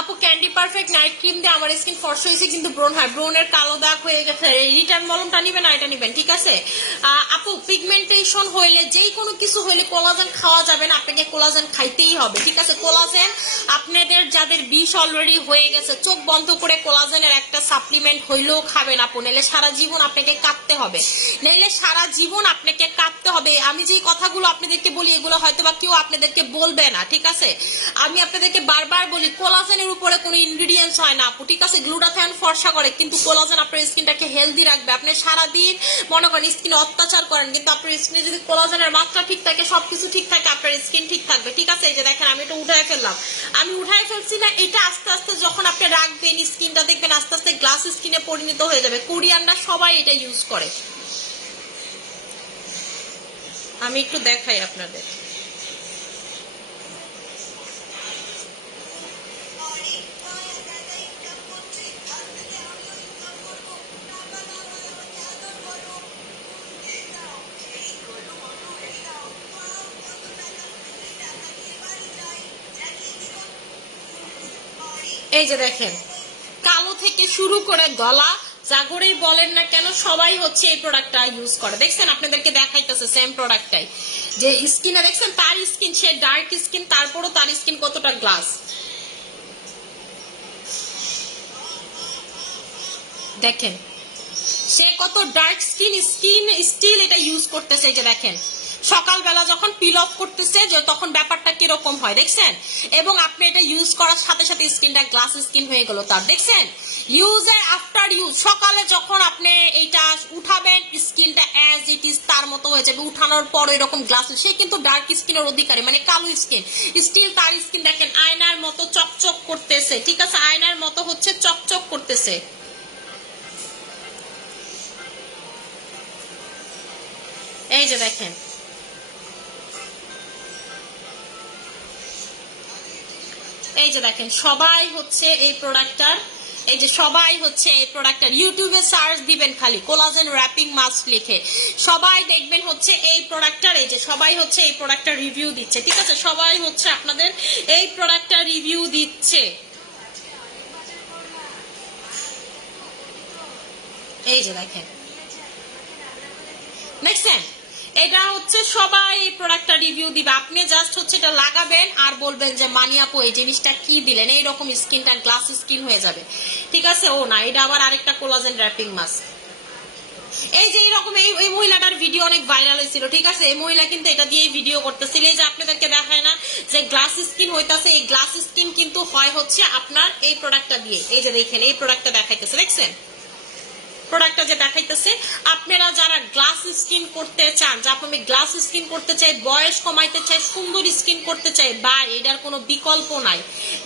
আপু ক্যান্ডি পারফেক্ট নাইট ক্রিম দিয়ে আমার স্কিন ফর্সা হয়েছে, কিন্তু ব্রোন হয়, ব্রোনের কালো দাগ হয়ে গেছে। রিটার্ন মলমটা নিবেন না এটা নিবেন, ঠিক আছে? আপু পিগমেন্টেশন হইলে যেই কোনো কিছু হইলে কোলাজেন খাওয়া যাবে না, আপনাকে কোলাজেন খাইতেই হবে, ঠিক আছে? কোলাজেন আপনাদের যাদের বিষ অলরেডি হয়ে গেছে, চোখ বন্ধ করে কোলাজেনের একটা সাপ্লিমেন্ট হইলেও খাবেন আপু, নাহলে সারা জীবন আপনাকে কাঁদতে হবে, নাহলে সারা জীবন আপনাকে কাঁদতে হবে। আমি যেই কথাগুলো আপনাদেরকে বলি এগুলো হয়তো বা কেউ আপনাদেরকে বলবে না, ঠিক আছে? আমি আপনাদেরকে বারবার বলি কোলাজেনের উপরে কোনো ইনগ্রেডিয়েন্টস হয় না আপু, ঠিক আছে? গ্লুটাথায়ন ফর্সা করে, কিন্তু কোলাজেন আপনার স্কিনটাকে হেলদি রাখবে। আপনি সারাদিন মনে করেন স্কিনে অত্যাচার করেন, কিন্তু আপনার স্কিনে যদি কোলাজেনের মাত্রা ঠিক থাকে, সবকিছু ঠিক থাকে, আপনার স্কিন ঠিক থাকবে, ঠিক আছে? এই যে দেখেন আমি এটা উঠায় ফেললাম, আমি উঠায় ফেলছি না, এটা আস্তে আস্তে যখন আপনি রাখবেন স্কিনটা দেখবেন আস্তে আস্তে গ্লাস স্কিনে পরিণত হয়ে যাবে। কোরিয়ানরা সবাই এটা ইউজ করে। আমি একটু দেখাই আপনাদের। এই যে দেখেন কালো থেকে শুরু করে গলা জাগরেই বলেন না কেন, সবাই হচ্ছে এই প্রোডাক্টটা ইউজ করে। দেখছেন আপনাদেরকে দেখাইতেছে সেম প্রোডাক্টটাই, যে স্কিনে দেখছেন তার স্কিন, সে ডার্ক স্কিন, তারপরও তার স্কিন কতটা গ্লাস। দেখেন সে কত ডার্ক স্কিন, স্কিন স্টিল এটা ইউজ করতেছে। এই যে দেখেন সকালবেলা যখন পিল অফ করতেছে যে তখন ব্যাপারটা কিরকম হয় দেখছেন, এবং আপনি এটা ইউজ করার সাথে সাথে স্কিনটা গ্লাস স্কিন হয়ে গেল তার। দেখছেন ইউজার আফটার ইউজ, সকালে যখন আপনি এইটা উঠাবেন স্কিনটা অ্যাজ ইট ইজ তার মতো হয়ে যাবে, উঠানোর পর এরকম গ্লাস। সে কিন্তু ডার্ক স্কিনের অধিকারী, মানে কালো স্কিন, স্টিল তার স্কিন দেখেন আয়নার মতো চকচক করতেছে, ঠিক আছে? আয়নার মতো হচ্ছে চকচক করতেছে। এই যে দেখেন এই যে দেখেন সবাই হচ্ছে এই প্রোডাক্টটার, এই যে সবাই হচ্ছে এই প্রোডাক্টটার ইউটিউবে সার্চ দিবেন খালি কোলাজেন র‍্যাপিং মাস্ক লিখে, সবাই দেখবেন হচ্ছে এই প্রোডাক্টটার, এই যে সবাই হচ্ছে এই প্রোডাক্টটার রিভিউ দিচ্ছে, ঠিক আছে? সবাই হচ্ছে আপনাদের এই প্রোডাক্টটার রিভিউ দিচ্ছে। এই যে দেখেন দেখছেন এটা হচ্ছে সবাই এই প্রোডাক্টটা রিভিউ দিবে, আপনি জাস্ট হচ্ছে এটা লাগাবেন আর বলবেন যে মানিয়াপু এই জিনিসটা কি দিলেন, এইরকম স্কিনটা গ্লাস স্কিন হয়ে যাবে, ঠিক আছে? ও না, এটা আবার আরেকটা কোলাজেন র‍্যাপিং মাস্ক। এই যে এইরকম এই মহিলাটার ভিডিও অনেক ভাইরাল হয়েছিল, ঠিক আছে? এই মহিলা কিন্তু এটা দিয়ে ভিডিও করতেছিল। এই যে আপনাদেরকে দেখায় না যে গ্লাস স্কিন হইতাছে, এই গ্লাস স্কিন কিন্তু হয় হচ্ছে আপনার এই প্রোডাক্টটা দিয়ে। এই যে দেখেন এই প্রোডাক্টটা দেখাইতেছে, দেখছেন? প্রোডাক্টটা যে দেখাইতেছে, আপনারা যারা গ্লাস স্কিন করতে চান, যা আমি গ্লাস স্কিন করতে চাই, বয়স কমাইতে চাই, সুন্দর স্কিন করতে চাই, বা এটার কোনো বিকল্প নাই।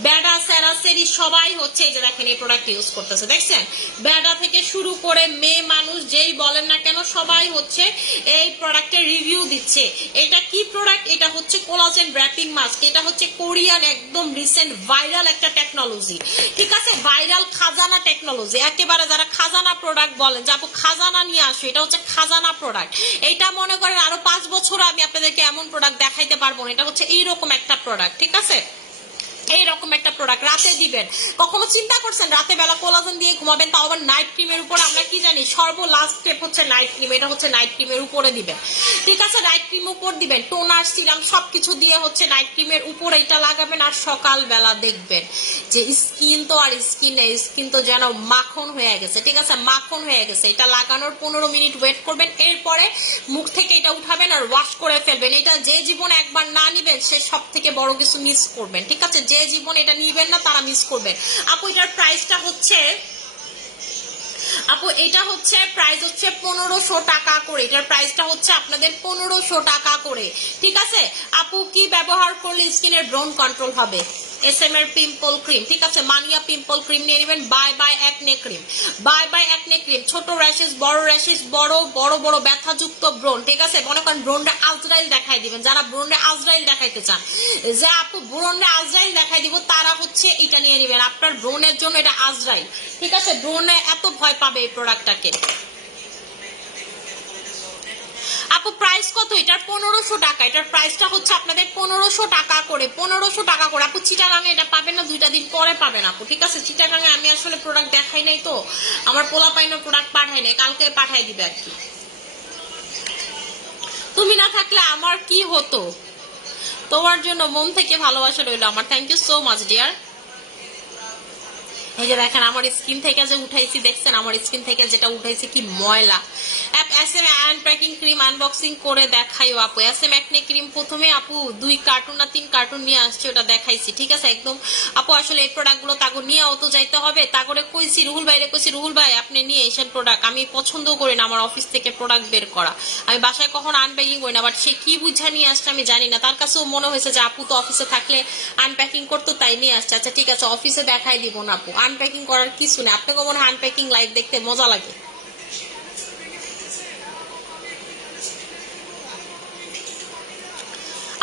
বেডা স্যারাসেরি সবাই হচ্ছে এই যে দেখেন এই প্রোডাক্ট ইউজ করতেছে, দেখছেন? বেডা থেকে শুরু করে মেয়ে মানুষ যেই বলেন না কেন সবাই হচ্ছে এই প্রোডাক্টের রিভিউ দিচ্ছে। এটা কি প্রোডাক্ট? এটা হচ্ছে কোলাজেন র‍্যাপিং মাস্ক। এটা হচ্ছে কোরিয়ান একদম রিসেন্ট ভাইরাল একটা টেকনোলজি, ঠিক আছে? ভাইরাল খাজানা টেকনোলজি। একেবারে যারা খাজানা প্রোডাক্ট বলেন যে আপু খাজানা নিয়ে আসো, এটা হচ্ছে খাজানা প্রোডাক্ট। এটা মনে করেন আরো 5 বছর আমি আপনাদেরকে এমন প্রোডাক্ট দেখাইতে পারবো না। এটা হচ্ছে এইরকম একটা প্রোডাক্ট, ঠিক আছে? এইরকম একটা প্রোডাক্ট রাতে দিবেন। কখনো চিন্তা করছেন রাতে বেলা কোলাজেন দিয়ে ঘুমাবেন, তাও আবার নাইট ক্রিমের উপর? আমরা কি জানি সর্বলাস্ট স্টেপ হচ্ছে নাইট ক্রিম। এটা হচ্ছে নাইট ক্রিমের উপরে দিবেন, ঠিক আছে? নাইট ক্রিম উপর দিবেন, টোনার সিরাম সবকিছু দিয়ে হচ্ছে নাইট ক্রিমের উপর এটা লাগাবেন। আর সকালবেলা দেখবেন যে স্কিন তো আর স্কিন নেই, স্কিন তো যেন মাখন হয়ে গেছে, ঠিক আছে? মাখন হয়ে গেছে। এটা লাগানোর 15 মিনিট ওয়েট করবেন, এরপরে মুখ থেকে এটা উঠাবেন আর ওয়াশ করে ফেলবেন। এটা যে জীবনে একবার না নিবেন সে সব থেকে বড় কিছু মিস করবেন, ঠিক আছে? যে জীবন এটা নিবেন না তারা মিস করবে। আপু এটার প্রাইসটা হচ্ছে, আপু এটা হচ্ছে প্রাইস হচ্ছে 1500 টাকা করে। এটার প্রাইসটা হচ্ছে আপনাদের 1500 টাকা করে, ঠিক আছে? আপু কি ব্যবহার করলে স্কিনের ব্রন কন্ট্রোল হবে? SM এর পিম্পল ক্রিম, ঠিক আছে? মানিয়া পিম্পল ক্রিম নিয়ে নেবেন। Bye bye acne cream, bye bye acne cream. ছোট র্যাশেস, বড় র্যাশেস, বড় বড় বড় ব্যথাযুক্ত ব্রন, ঠিক আছে? মনে করেন ব্রনটা আজরাইল দেখাই দিবেন, যারা ব্রনটা আজরাইল দেখাইতে চান, যে আপু ব্রনটা আজরাইল দেখাই দিব, তারা হচ্ছে এটা নিয়ে নেবেন। আপনার ব্রনের জন্য এটা আজরাইল, ঠিক আছে? ব্রনে এত ভয় পাবে এই প্রোডাক্টটাকে। আপু প্রাইস কত এটার? 1500 টাকা। এটার প্রাইসটা হচ্ছে আপনাদের 1500 টাকা করে, 1500 টাকা করে। আপু চিটাগাঙে এটা পাবেন না, 2টা দিন পরে পাবেন আপু, ঠিক আছে? চিটাগাঙে আমি আসলে প্রোডাক্ট দেখাই নাই তো, আমার পোলা পাইনো প্রোডাক্ট পাঠাই নাই, কালকে পাঠাই দিবে আর কি। তুমি না থাকলে আমার কি হতো? তোমার জন্য মন থেকে ভালোবাসা রইলো আমার। Thank you so much dear. এই যে দেখেন আমার স্কিন থেকে যে উঠাইছি, দেখছেন আমার স্কিন থেকে যেটা উঠাইছি কি ময়লা। SM আনপ্যাকিং ক্রিম আনবক্সিং করে দেখাইও আপু। SM অ্যাকনে ক্রিম প্রথমে আপু 2 কার্টুন না 3 কার্টুন নিয়ে আসছে, ওটা দেখাইছি, ঠিক আছে? একদম আপু আসলে এই প্রোডাক্টগুলো তাগো নিয়ে অতো যাইতে হবে। তাগরে কইছি, রুহুল ভাইরে কইছি, রুহুল ভাই আপনি নিয়ে এসেন প্রোডাক্ট। আমি পছন্দ করি না আমার অফিস থেকে প্রোডাক্ট বের করা, আমি বাসায় কখনো আনপ্যাকিং করি না। বাট সে কি বুঝা নিয়ে আসছে আমি জানি না, তার কাছেও মনে হয়েছে যে আপু তো অফিসে থাকলে আনপ্যাকিং করতো তাই নিয়ে আসছে। আচ্ছা ঠিক আছে, অফিসে দেখাই দিব না আপু, আনপ্যাকিং করার কিছু নেই। আপনাকে মনে হয় আনপ্যাকিং লাইভ দেখতে মজা লাগে।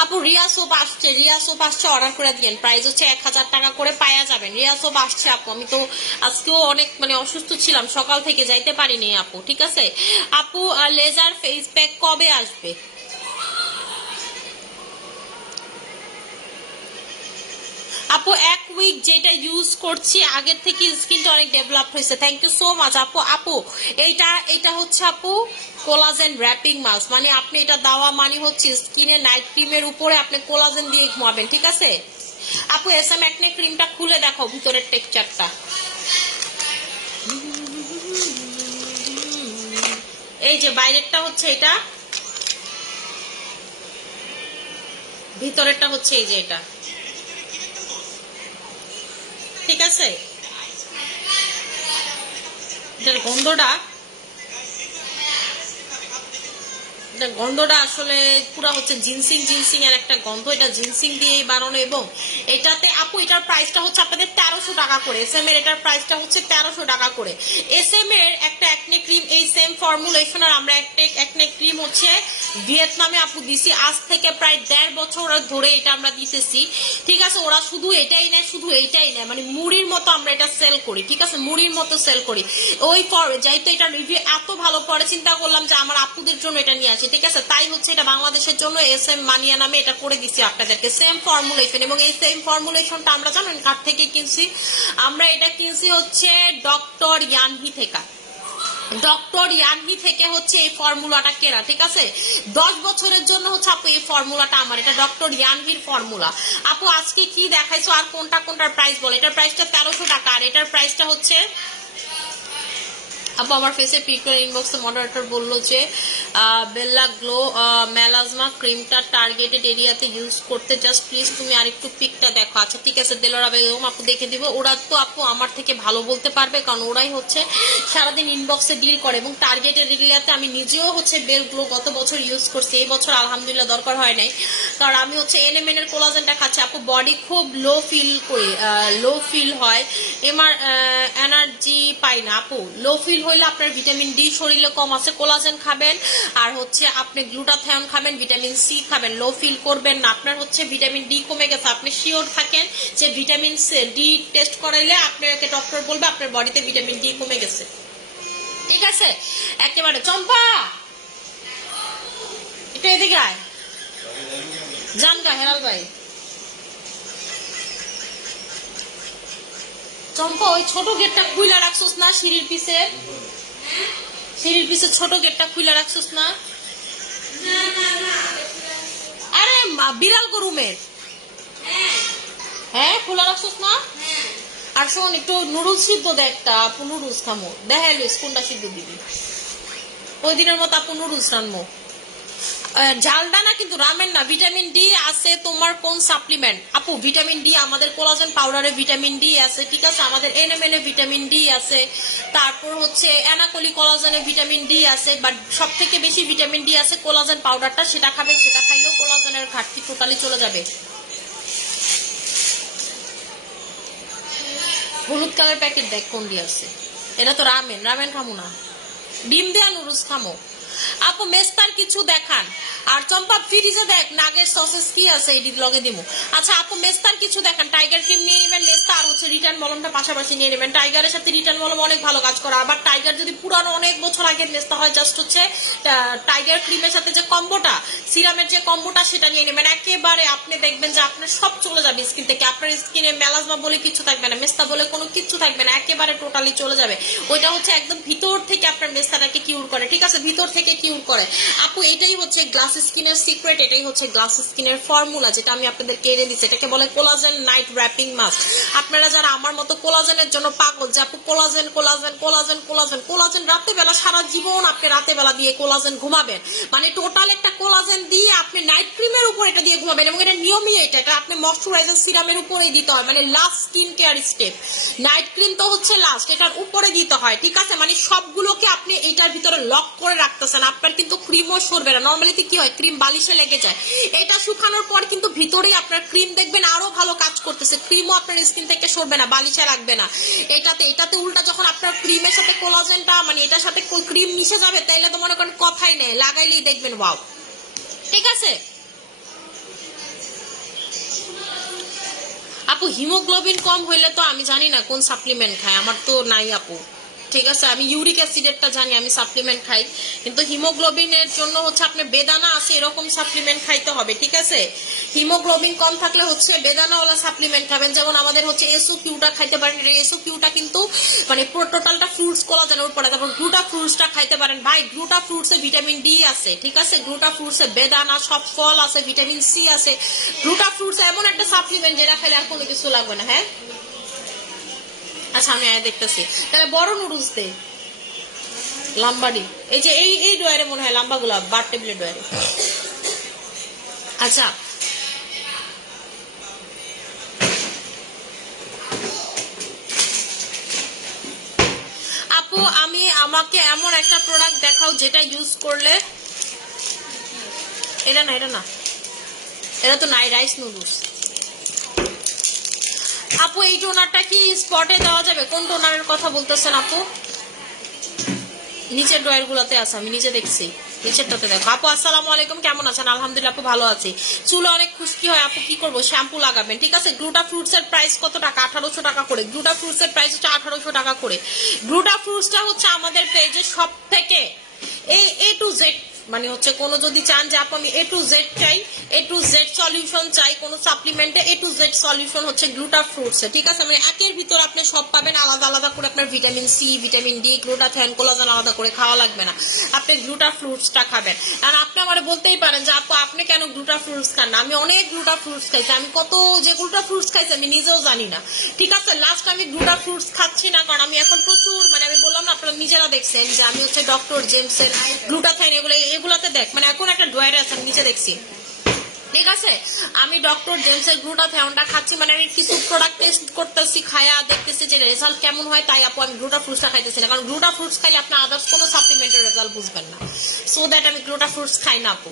আপু রিয়া সোপ আসছে, রিয়া সোপ আসছে, অর্ডার করে দিয়েন। প্রাইস হচ্ছে 1000 টাকা করে পাওয়া যাবেন। রিয়া সোপ আসছে আপু। আমি তো আজকেও অনেক মানে অসুস্থ ছিলাম, সকাল থেকে যাইতে পারিনি আপু, ঠিক আছে? আপু লেজার ফেস প্যাক কবে আসবে? আপু 1 উইক যেটা ইউজ করছি আগের থেকে স্কিনটা অনেক ডেভেলপ হয়েছে। থ্যাংক ইউ সো মাচ আপু। আপু এটা হচ্ছে আপু কোলাজেন র‍্যাপিং মাস্ক, মানে আপনি এটা দেওয়া মানে হচ্ছে স্কিনে নাইট ক্রিমের উপরে আপনি কোলাজেন দিয়ে ঘুমাবেন, ঠিক আছে? আপু SM অ্যাকনে ক্রিমটা খুলে দেখো ভিতরের টেক্সচারটা। এই যে বাইরেরটা হচ্ছে এটা, ভিতরেরটা হচ্ছে এই যে এটা, ঠিক আছে? এটার গন্ধটা আসলে পুরো হচ্ছে জিনসিং এর একটা গন্ধ। এটা জিনসিং দিয়েই বানানো। এবং এটাতে আপু এটার প্রাইসটা হচ্ছে আপনাদের 1300 টাকা করে। SM এর এটার প্রাইসটা হচ্ছে 1300 টাকা করে। SM এর একটা অ্যাকনে ক্রিম এই সেম ফর্মুলেশন, আর আমরা একটা অ্যাকনে ক্রিম হচ্ছে ভিয়েতনামে আপু দিছি, আজ থেকে প্রায় 1.5 বছর ধরে এটা আমরা দিতেছি, ঠিক আছে? ওরা শুধু এটাই নেয়, শুধু এইটাই নেয়, মানে মুড়ির মতো আমরা এটা সেল করি, ঠিক আছে? মুড়ির মতো সেল করি। ওই যাইতো এটা রিভিউ এত ভালো, পরে চিন্তা করলাম যে আমার আপুদের জন্য এটা নিয়ে আসি, ঠিক আছে? তাই হচ্ছে এটা বাংলাদেশের জন্য SM মানিয়া নামে এটা করে দিচ্ছি আপনাদেরকে, সেম ফর্মুলেশন। এবং এই সেম ফর্মুলেশনটা আমরা জানেন কার থেকে কিনছি? আমরা এটা কিনছি হচ্ছে ডক্টর ইয়ানহি থেকে। ডক্টর ইয়ানহি থেকে হচ্ছে এই ফর্মুলাটা কেনা, ঠিক আছে? 10 বছরের জন্য হচ্ছে আপু এই ফর্মুলাটা আমার, এটা ডক্টর ইয়ানহির ফর্মুলা। আপু আজকে কি দেখাইছো আর কোনটার প্রাইস বলে? এটার প্রাইসটা 1300 টাকা, আর এটার প্রাইসটা হচ্ছে আপু আমার ফেসে পিক করে ইনবক্সে মডারেটর বললো যে বেল্লা গ্লো মেলাজমা ক্রিমটা টার্গেটেড এরিয়াতে ইউজ করতে জাস্ট প্লিজ তুমি আরেকটু পিকটা দেখো। আচ্ছা ঠিক আছে, দেলোরা বেগম আপু দেখে দিব। ওরা তো আপু আমার থেকে ভালো বলতে পারবে, কারণ ওরাই হচ্ছে সারাদিন ইনবক্সে ডিল করে, এবং টার্গেটেড এরিয়াতে আমি নিজেও হচ্ছে বেল গ্লো গত বছর ইউজ করছি, এই বছর আলহামদুলিল্লাহ দরকার হয় নাই, কারণ আমি হচ্ছে NMN এর কোলাজেনটা খাচ্ছি। আপু বডি খুব লো ফিল হয়, এমার এনার্জি পাই না। আপু লো ফিল হইলে আপনার ভিটামিন ডি শরীরে কম আছে, কোলাজেন খাবেন আর হচ্ছে আপনি গ্লুটাথায়ন খাবেন, ভিটামিন সি খাবেন, লো ফিল করবেন না। আপনার হচ্ছে ভিটামিন ডি কমে গেছে, আপনি শিওর থাকেন যে ভিটামিন ডি টেস্ট করাইলে আপনাকে ডক্টর বলবে আপনার বডিতে ভিটামিন ডি কমে গেছে, ঠিক আছে? একেবারে চম্পা একটু এদিকে আয়, জানগা হেরাল ভাই। চম্পা ওই ছোট গেটটা খুইলা রাখছোস না, সিঁড়ির পিছে ছোট গেটটা খুইলা রাখছোস না? আরে বিড়াল গরুমের, হ্যাঁ খোলা রাখছোস না? আর শোন একটু নুডলস সিদ্ধ দে একটা, আপু নুডলস খামো, দেখাইলিস কোনটা সিদ্ধ দিবি, ওই দিনের মতো আপু নুডলস রানবো। ঝালডা না কিন্তু রামেন না। ভিটামিন ডি আছে তোমার কোন সাপ্লিমেন্ট? আপু ভিটামিন ডি আমাদের কোলাজেন পাউডারে ভিটামিন ডি আছে, ঠিক আছে? আমাদের NMN এ ভিটামিন ডি আছে, তারপর হচ্ছে অ্যানাকলি কোলাজেনে ভিটামিন ডি আছে, বাট সব থেকে বেশি ভিটামিন ডি আছে কোলাজেন পাউডারটা, সেটা খাবেন, সেটা খাইলেও কোলাজেনের ঘাটতি টোটালি চলে যাবে। হলুদ কালার প্যাকেট দেখ কোন দিয়ে আছে, এটা তো রামেন খামো না, ডিম দেয়া নুডলস খামো। আপু মেস্তার কিছু দেখান। আর চম্পা ফ্রিজে দেখ নাগের সসেস কি আছে, এটি লগে দিব। আচ্ছা আপু মেস্তার কিছু দেখান, টাইগার ক্রিম নিয়ে নেবেন, মেস্তা আর হচ্ছে রিটার্ন মলমটা পাশাপাশি নিয়ে নেবেন। টাইগারের সাথে রিটার্ন মলম অনেক ভালো কাজ করে, আবার টাইগার যদি পুরানো অনেক বছর আগের মেস্তা হয়, জাস্ট হচ্ছে টাইগার ক্রিমের সাথে যে কম্বোটা, সিরামের যে কম্বোটা, সেটা নিয়ে নেবেন। একেবারে আপনি দেখবেন যে আপনার সব চলে যাবে স্কিন থেকে, আপনার স্কিনে মেলাজমা বলে কিছু থাকবে না, মেস্তা বলে কোনো কিছু থাকবে না, একেবারে টোটালি চলে যাবে। ওইটা হচ্ছে একদম ভিতর থেকে আপনার মেস্তাটাকে কিউর করে, ঠিক আছে? ভিতর থেকে কিউর করে। আপু এটাই হচ্ছে গ্লাস স্কিনের সিক্রেট, এটাই হচ্ছে গ্লাস স্কিনের ফর্মুলা, যেটা আমি আপনাদেরকে এনে দিচ্ছি। এটাকে বলে কোলাজেন নাইট র্যাপিং মাস্ক। আপনারা যারা আমার মতো কোলাজেনের জন্য পাগল, যে আপু collagen collagen collagen collagen collagen, রাতে বেলা সারা জীবন আপনি রাতে বেলা দিয়ে কোলাজেন ঘুমাবেন, মানে টোটাল একটা কোলাজেন দিয়ে আপনি নাইট ক্রিমের উপর এটা দিয়ে ঘুমাবেন, এবং এটা নিয়মই এটা আপনি ময়শ্চারাইজার সিরামের উপরে দিতে হয়, মানে last skin care step. Night cream তো হচ্ছে লাস্ট, এটার উপরে দিতে হয়, ঠিক আছে? মানে সবগুলোকে আপনি এইটার ভিতরে লক করে রাখতেছেন, আপনার কিন্তু ক্রিমও সরবে না। নর্মালিতে কি হয়, ক্রিম বালিশে লেগে যায়, এটা শুকানোর পর কিন্তু ভিতরেই আপনার ক্রিম দেখবেন আরো ভালো কাজ করতেছে, ক্রিমও আপনার স্কিন থেকে সরবে না, বালিশে রাখবে না। এটাতে উল্টা যখন আপনার ক্রিমের সাথে কোলাজেনটা, মানে এটার সাথে ক্রিম মিশে যাবে, তাইলে তো মনে করেন কথাই নেই, লাগাইলেই দেখবেন ওয়াও, ঠিক আছে? আপু হিমোগ্লোবিন কম হইলে তো আমি জানি না কোন সাপ্লিমেন্ট খায়, আমার তো নাই আপু, ঠিক আছে? আমি ইউরিক অ্যাসিডেরটা জানি, আমি সাপ্লিমেন্ট খাই, কিন্তু হিমোগ্লোবিনের জন্য হচ্ছে আপনার বেদানা আছে এরকম সাপ্লিমেন্ট খাইতে হবে, ঠিক আছে? হিমোগ্লোবিন কম থাকলে হচ্ছে বেদানাওয়ালা সাপ্লিমেন্ট খাবেন, যেমন আমাদের হচ্ছে SOQটা খাইতে পারেন, SOQটা কিন্তু মানে পুরো টোটালটা ফ্রুটস কোলাজেনের উপরে। তারপর গ্লুটা ফ্রুটসটা খাইতে পারেন, ভাই গ্লুটা ফ্রুটসে ভিটামিন ডি আছে, ঠিক আছে? গ্লুটা ফ্রুটসে বেদানা সব ফল আছে, ভিটামিন সি আছে। গ্লুটা ফ্রুটস এমন একটা সাপ্লিমেন্ট যেটা খাইলে আর কোনো কিছু লাগবে না। হ্যাঁ আচ্ছা আমি দেখতেছি, তাহলে বড় নুডলস দে, লাম্বাডি, এই যে এই ডয়ারে মনে হয় লাম্বা গুলা, বার টেবিলের ডয়ারে। আচ্ছা আপু আমাকে এমন একটা প্রোডাক্ট দেখাও যেটা ইউজ করলে, এটা না এটা তো নাই, রাইস নুডলস। আপু এই টোনারটা কি স্পটে দেওয়া যাবে? কোন টোনারের কথা বলতেছেন আপু? নিচের ড্রয়ার গুলোতে আছে, আমি নিচে দেখছি, নিচেরটাতে দেখো। আপু আসসালামু আলাইকুম, কেমন আছেন? আলহামদুলিল্লাহ আপু ভালো আছি। চুলে অনেক খুশকি হয় আপু, কি করবো? শ্যাম্পু লাগাবেন, ঠিক আছে? গ্লুটা ফ্রুটস এর প্রাইস কত টাকা? 1800 টাকা করে। গ্লুটা ফ্রুটস এর প্রাইস হচ্ছে 1800 টাকা করে। গ্লুটা ফ্রুটসটা হচ্ছে আমাদের পেজে সব থেকে A to Z, মানে হচ্ছে কোনো যদি চান যে আপু আমি A to Z চাই, A to Z সলিউশন চাই কোনো সাপ্লিমেন্টে, A to Z সলিউশন হচ্ছে গ্লুটা ফ্রুটস, ঠিক আছে? মানে একের ভিতর আপনি সব পাবেন, আলাদা আলাদা করে আপনার vitamin C, vitamin D, glutathione, collagen আলাদা করে খাওয়া লাগবে না, আপনি গ্লুটা ফ্রুটসটা খাবেন। আর আপনি আমার বলতেই পারেন যে আপু আপনি কেন গ্লুটা ফ্রুটস খান না? আমি অনেক গ্লুটা ফ্রুটস খাইছি, আমি কত যে গ্লুটা ফ্রুটস খাইছি আমি নিজেও জানি না, ঠিক আছে? লাস্ট আমি গ্লুটা ফ্রুটস খাচ্ছি না, কারণ আমি এখন প্রচুর, মানে আমি বললাম না, আপনারা নিজেরা দেখছেন যে আমি হচ্ছে ডক্টর জেমসের গ্লুটাথায়ন এগুলো এগুলাতে দেখ মানে এখন একটা ড্রয়ারে আছে আমি নিচে দেখছি, ঠিক আছে। আমি ডক্টর জেমসের গ্লুটাথিয়নটা খাচ্ছি, মানে আমি কিছু প্রোডাক্ট টেস্ট করতেছি, খায়া দেখতেছি যে রেজাল্ট কেমন হয়, তাই আপু আমি গ্লুটা ফ্রুটসটা খাইতেছি না, কারণ গ্লুটা ফ্রুটস খাইলে আপনার আদার্স কোনো সাপ্লিমেন্টের রেজাল্ট বুঝবেন না, সো দ্যাট আমি গ্লুটা ফ্রুটস খাই না আপু,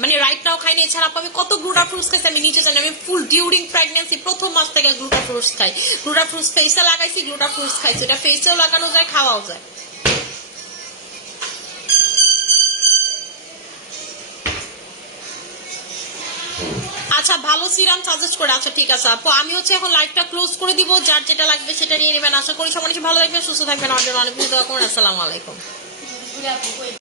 মানে রাইট নাও খাই না। এছাড়া আপু আমি কত গ্লুটা ফ্রুটস খাইছি আমি নিচে জানি, আমি ফুল ডিউরিং প্রেগনেন্সি প্রথম মাস থেকে গ্লুটা ফ্রুটস খাই, গ্লুটা ফ্রুটস ফেসে লাগাইছি, গ্লুটা ফ্রুটস খাইছি, এটা ফেসেও লাগানো যায়, খাওয়াও যায়। আচ্ছা ভালো সিরাম সাজেস্ট করে, আচ্ছা ঠিক আছে আপু আমি হচ্ছে এখন লাইভটা ক্লোজ করে দিব, যার যেটা লাগবে সেটা নিয়ে নেবেন। আশা করি সবাই ভালো থাকবেন, সুস্থ থাকবেন, অনেক অনেক দোয়া করুন। আসসালামু আলাইকুম।